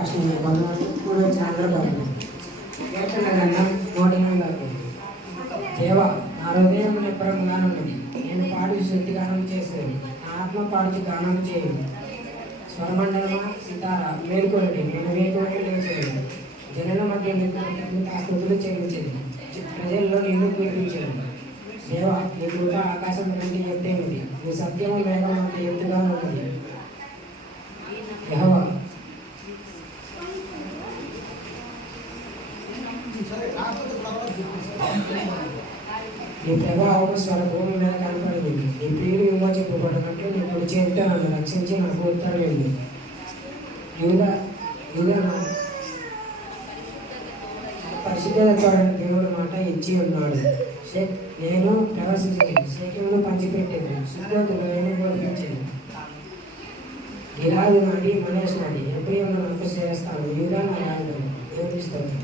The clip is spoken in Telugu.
ఫస్ట్ కొంతమంది మూడు చంద్రబాబు వేటల గంధం 180 దేవ నా హృదయం నిబ్బరంగానున్నది, నేను పాడి శుద్ధిగానం చేసేది, నా ఆత్మ పాడుచు గానం చేయదు. స్వరమండలమా సితార మేలుకొనడి, నేను వేకువని లేచేది, జనుల మధ్య ఆ స్థుతులు చెల్లించేది, ప్రజల్లో నిన్ను కీర్తించేది. దేవ నీ కృప ఆకాశం కంటే ఎత్తైనది, నీ సత్యము మేఘం అంత ఎత్తుగా ఉన్నది. యెహోవా నీ ప్రభావం స్వరభూమి మీద కనపడింది, నీ ప్రియుడు విమోచింపబడకంటే నీ కుడి చేతితో నన్ను రక్షించి నాకు ఉత్తరమైంది. యూదా పరిశుద్ధ దేవుడు మాట ఇచ్చి ఉన్నాడు. నేను ప్రవశించేది, శేఖమును పంచిపెట్టేది, సుఖోతులు బోధించేది. గిలాదు నాటి మనేష్ నాటి ఎప్పుడు నాకు చేస్తాను. యూదా నా రాజు బోధిస్తాను.